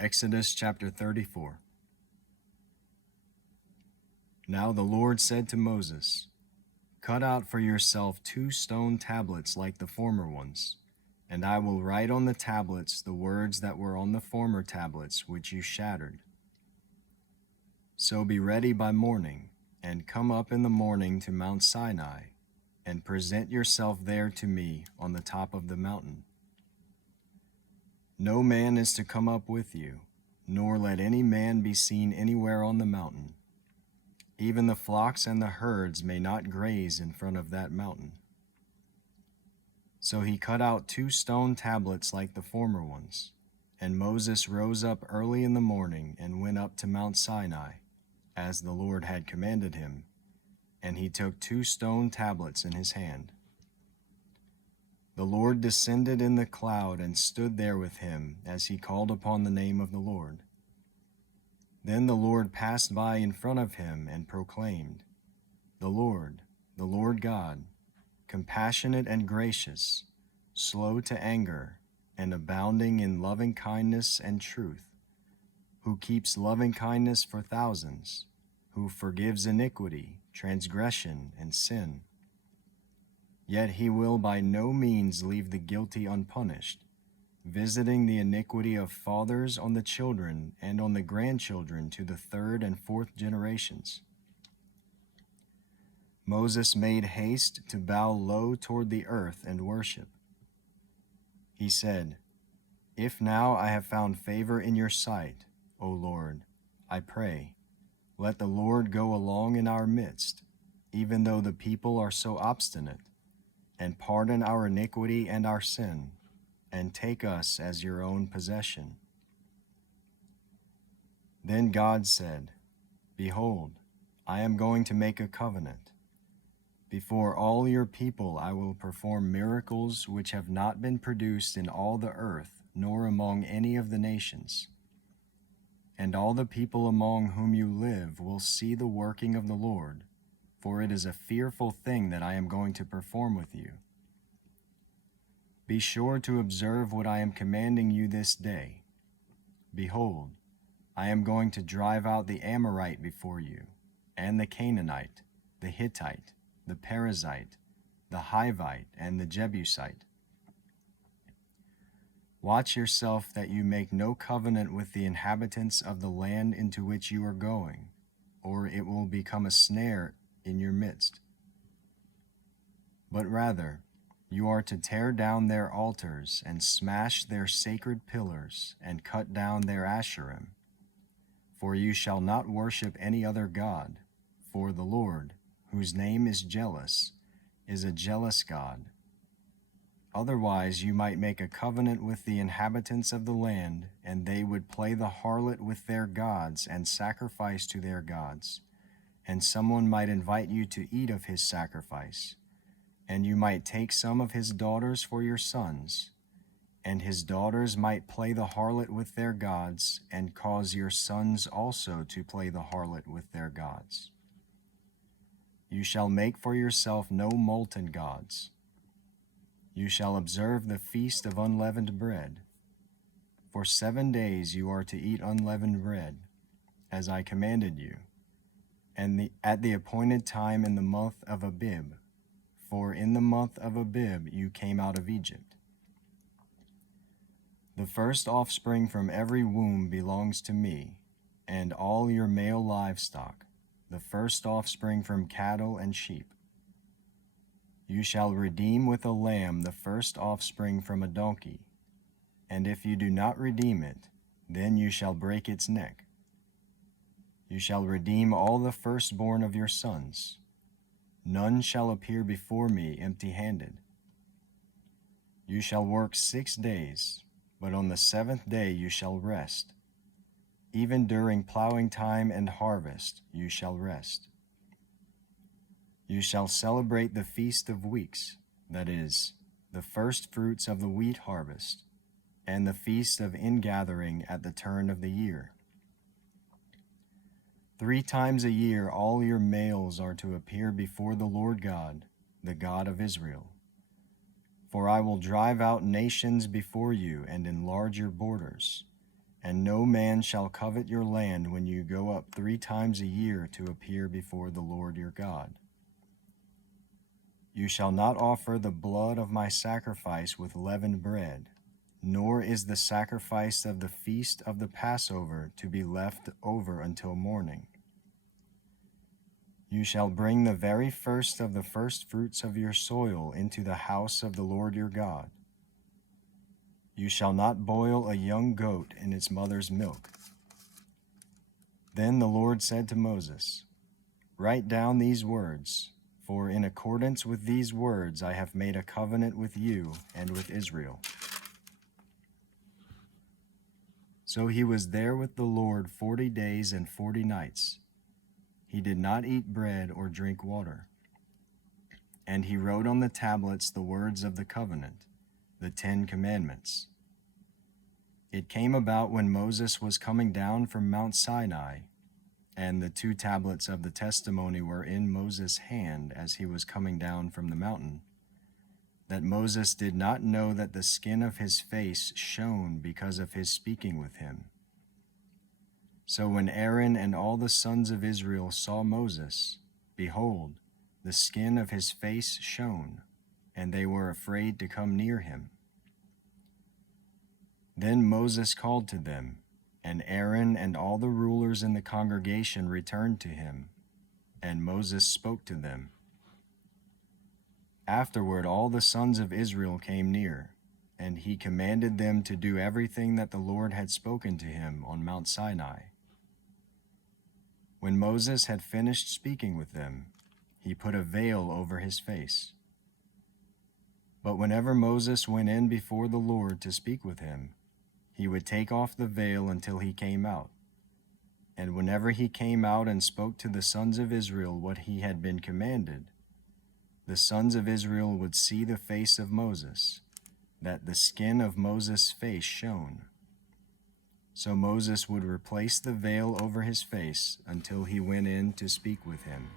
Exodus chapter 34. Now the Lord said to Moses, Cut out for yourself 2 stone tablets like the former ones, and I will write on the tablets the words that were on the former tablets which you shattered. So be ready by morning, and come up in the morning to Mount Sinai, and present yourself there to me on the top of the mountain. No man is to come up with you, nor let any man be seen anywhere on the mountain. Even the flocks and the herds may not graze in front of that mountain. So he cut out 2 stone tablets like the former ones, and Moses rose up early in the morning and went up to Mount Sinai, as the Lord had commanded him, and he took 2 stone tablets in his hand. The Lord descended in the cloud and stood there with him as he called upon the name of the Lord. Then the Lord passed by in front of him and proclaimed, the Lord God, compassionate and gracious, slow to anger, and abounding in loving kindness and truth, who keeps loving kindness for thousands, who forgives iniquity, transgression, and sin. Yet he will by no means leave the guilty unpunished, visiting the iniquity of fathers on the children and on the grandchildren to the 3rd and 4th generations. Moses made haste to bow low toward the earth and worship. He said, If now I have found favor in your sight, O Lord, I pray, let the Lord go along in our midst, even though the people are so obstinate, and pardon our iniquity and our sin, and take us as your own possession. Then God said, Behold, I am going to make a covenant. Before all your people I will perform miracles which have not been produced in all the earth, nor among any of the nations. And all the people among whom you live will see the working of the Lord, for it is a fearful thing that I am going to perform with you. Be sure to observe what I am commanding you this day. Behold, I am going to drive out the Amorite before you, and the Canaanite, the Hittite, the Perizzite, the Hivite, and the Jebusite. Watch yourself that you make no covenant with the inhabitants of the land into which you are going, or it will become a snare in your midst. But rather, you are to tear down their altars and smash their sacred pillars and cut down their Asherim. For you shall not worship any other god, for the Lord, whose name is jealous, is a jealous God. Otherwise you might make a covenant with the inhabitants of the land, and they would play the harlot with their gods and sacrifice to their gods, and someone might invite you to eat of his sacrifice, and you might take some of his daughters for your sons, and his daughters might play the harlot with their gods, and cause your sons also to play the harlot with their gods. You shall make for yourself no molten gods. You shall observe the feast of unleavened bread. For 7 days you are to eat unleavened bread, as I commanded you, and at the appointed time in the month of Abib, for in the month of Abib you came out of Egypt. The first offspring from every womb belongs to me, and all your male livestock, the first offspring from cattle and sheep. You shall redeem with a lamb the first offspring from a donkey, and if you do not redeem it, then you shall break its neck. You shall redeem all the firstborn of your sons. None shall appear before me empty-handed. You shall work 6 days, but on the 7th day you shall rest. Even during plowing time and harvest you shall rest. You shall celebrate the Feast of Weeks, that is, the first fruits of the wheat harvest, and the Feast of Ingathering at the turn of the year. 3 times a year all your males are to appear before the Lord God, the God of Israel. For I will drive out nations before you and enlarge your borders, And no man shall covet your land when you go up 3 times a year to appear before the Lord your God. You shall not offer the blood of my sacrifice with leavened bread, nor is the sacrifice of the feast of the Passover to be left over until morning. You shall bring the very first of the firstfruits of your soil into the house of the Lord your God. You shall not boil a young goat in its mother's milk. Then the Lord said to Moses, Write down these words, for in accordance with these words I have made a covenant with you and with Israel. So he was there with the Lord 40 days and 40 nights. He did not eat bread or drink water. And he wrote on the tablets the words of the covenant, the 10 Commandments. It came about when Moses was coming down from Mount Sinai, and the 2 tablets of the testimony were in Moses' hand as he was coming down from the mountain, that Moses did not know that the skin of his face shone because of his speaking with him. So when Aaron and all the sons of Israel saw Moses, behold, the skin of his face shone, and they were afraid to come near him. Then Moses called to them, and Aaron and all the rulers in the congregation returned to him, and Moses spoke to them. Afterward all the sons of Israel came near, and he commanded them to do everything that the Lord had spoken to him on Mount Sinai. When Moses had finished speaking with them, he put a veil over his face. But whenever Moses went in before the Lord to speak with him, he would take off the veil until he came out. And whenever he came out and spoke to the sons of Israel what he had been commanded, the sons of Israel would see the face of Moses, that the skin of Moses' face shone. So Moses would replace the veil over his face until he went in to speak with him.